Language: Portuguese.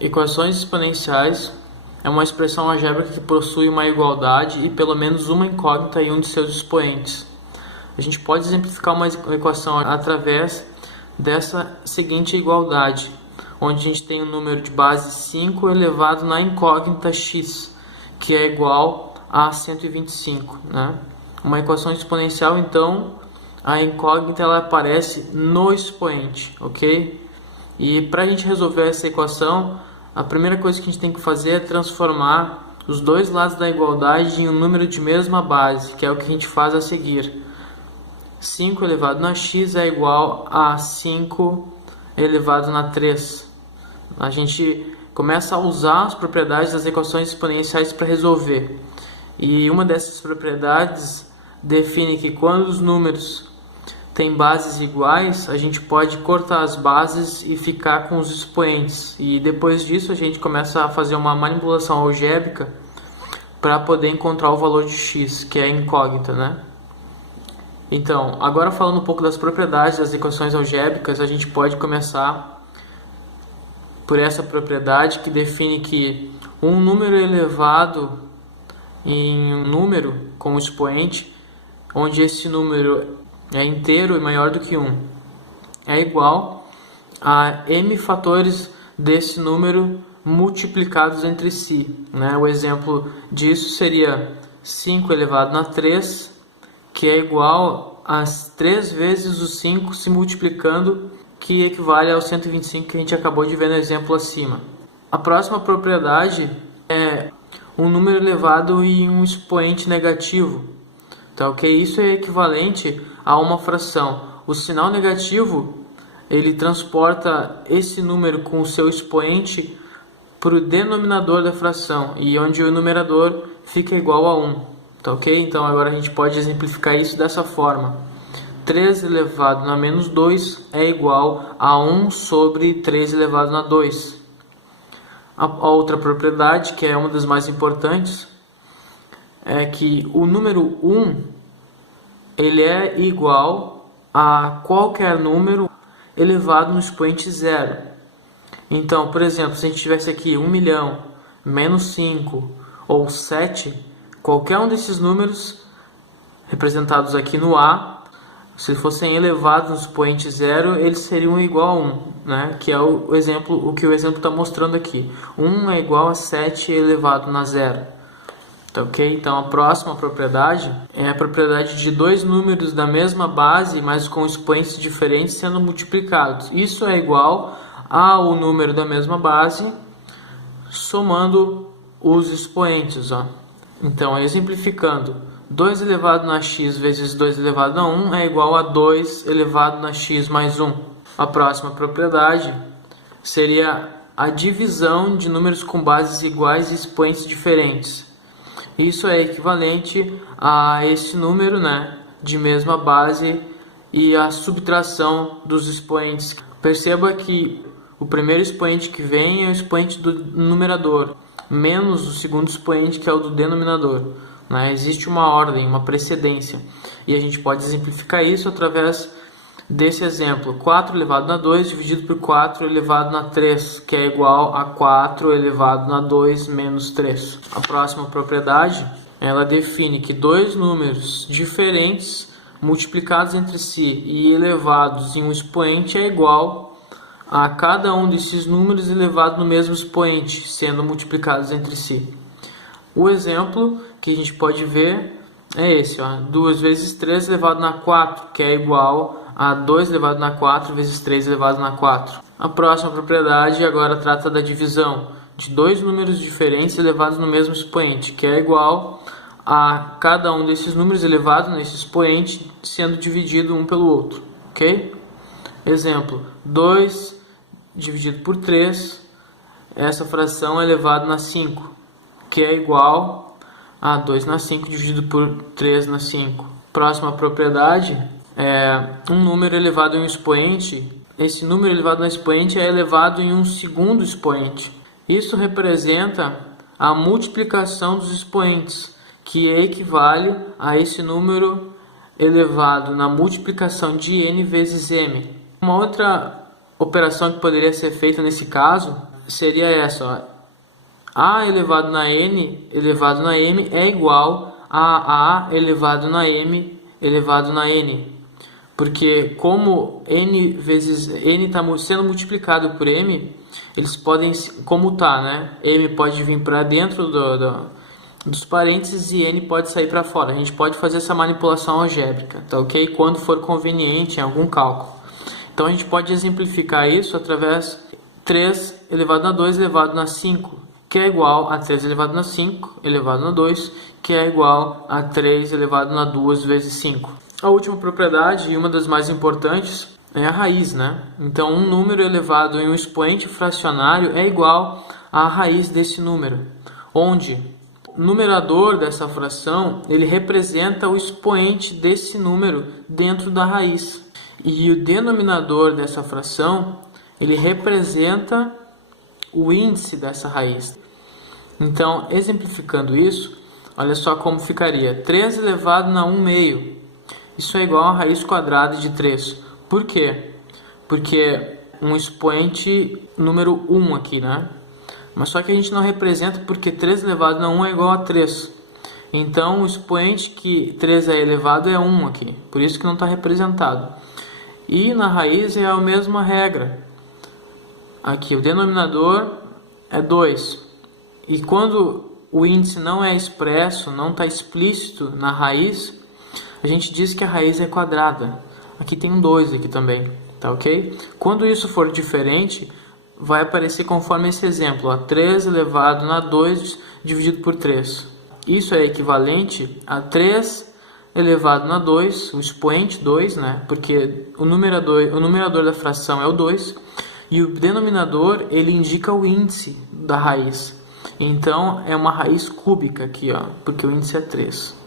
Equações exponenciais é uma expressão algébrica que possui uma igualdade e pelo menos uma incógnita em um de seus expoentes. A gente pode exemplificar uma equação através dessa seguinte igualdade, onde a gente tem o número de base 5 elevado na incógnita x, que é igual a 125, né? Uma equação exponencial, então, a incógnita ela aparece no expoente, ok? E para a gente resolver essa equação, a primeira coisa que a gente tem que fazer é transformar os dois lados da igualdade em um número de mesma base, que é o que a gente faz a seguir. 5 elevado na x é igual a 5 elevado na 3. A gente começa a usar as propriedades das equações exponenciais para resolver. E uma dessas propriedades define que quando os números têm bases iguais, a gente pode cortar as bases e ficar com os expoentes. E depois disso a gente começa a fazer uma manipulação algébrica para poder encontrar o valor de x, que é a incógnita, né? Então, agora falando um pouco das propriedades das equações algébricas, a gente pode começar por essa propriedade que define que um número elevado em um número com expoente, onde esse número é inteiro e maior do que 1, é igual a m fatores desse número multiplicados entre si, né? O exemplo disso seria 5 elevado na 3, que é igual a 3 vezes o 5 se multiplicando, que equivale ao 125 que a gente acabou de ver no exemplo acima. A próxima propriedade é um número elevado em um expoente negativo. Tá, ok? Isso é equivalente a uma fração. O sinal negativo ele transporta esse número com o seu expoente para o denominador da fração, e onde o numerador fica igual a 1. Tá, ok? Então agora a gente pode exemplificar isso dessa forma. 3 elevado na menos 2 é igual a 1 sobre 3 elevado na 2. A outra propriedade, que é uma das mais importantes, é que o número 1 ele é igual a qualquer número elevado no expoente 0. Então, por exemplo, se a gente tivesse aqui 1 milhão, menos 5 ou 7, qualquer um desses números representados aqui no A, se fossem elevados no expoente 0, eles seriam igual a 1, né? Que é o que o exemplo está mostrando aqui. 1 é igual a 7 elevado na 0. Tá, ok? Então a próxima propriedade é a propriedade de dois números da mesma base, mas com expoentes diferentes sendo multiplicados. Isso é igual ao número da mesma base somando os expoentes, ó. Então, exemplificando, 2 elevado na x vezes 2 elevado na 1 é igual a 2 elevado na x mais 1. A próxima propriedade seria a divisão de números com bases iguais e expoentes diferentes. Isso é equivalente a esse número, né, de mesma base e a subtração dos expoentes. Perceba que o primeiro expoente que vem é o expoente do numerador, menos o segundo expoente, que é o do denominador. Né? Existe uma ordem, uma precedência. E a gente pode exemplificar isso através desse exemplo. 4 elevado na 2 dividido por 4 elevado na 3, que é igual a 4 elevado na 2 menos 3. A próxima propriedade, ela define que dois números diferentes multiplicados entre si e elevados em um expoente é igual a cada um desses números elevado no mesmo expoente, sendo multiplicados entre si. O exemplo que a gente pode ver é esse, ó, 2 vezes 3 elevado na 4, que é igual a 2 elevado na 4 vezes 3 elevado na 4. A próxima propriedade agora trata da divisão de dois números diferentes elevados no mesmo expoente, que é igual a cada um desses números elevado nesse expoente sendo dividido um pelo outro, ok? Exemplo, 2 dividido por 3, essa fração é elevado na 5, que é igual a 2 na 5 dividido por 3 na 5. Próxima propriedade é um número elevado em um expoente. Esse número elevado no expoente é elevado em um segundo expoente. Isso representa a multiplicação dos expoentes, que equivale a esse número elevado na multiplicação de n vezes m. Uma outra operação que poderia ser feita nesse caso seria essa, ó. A elevado na n elevado na m é igual a elevado na m elevado na n. Porque como n vezes n está sendo multiplicado por m, eles podem comutar, né? M pode vir para dentro dos parênteses e n pode sair para fora. A gente pode fazer essa manipulação algébrica, tá ok? Quando for conveniente em algum cálculo. Então a gente pode exemplificar isso através de 3 elevado na 2 elevado na 5, que é igual a 3 elevado na 5 elevado na 2, que é igual a 3 elevado na 2 vezes 5. A última propriedade, e uma das mais importantes, é a raiz, né? Então, um número elevado em um expoente fracionário é igual à raiz desse número, onde o numerador dessa fração, ele representa o expoente desse número dentro da raiz. E o denominador dessa fração, ele representa o índice dessa raiz. Então, exemplificando isso, olha só como ficaria. 3 elevado na 1 meio. Isso é igual a raiz quadrada de 3. Por quê? Porque um expoente número 1 aqui, né? Mas só que a gente não representa porque 3 elevado na 1 é igual a 3. Então, o expoente que 3 é elevado é 1 aqui. Por isso que não está representado. E na raiz é a mesma regra. Aqui o denominador é 2. E quando o índice não é expresso, não está explícito na raiz, a gente diz que a raiz é quadrada. Aqui tem um 2 aqui também, tá ok? Quando isso for diferente, vai aparecer conforme esse exemplo, ó, 3 elevado na 2 dividido por 3. Isso é equivalente a 3 elevado na 2, o expoente 2, né? Porque o numerador da fração é o 2, e o denominador ele indica o índice da raiz. Então é uma raiz cúbica aqui, ó, porque o índice é 3.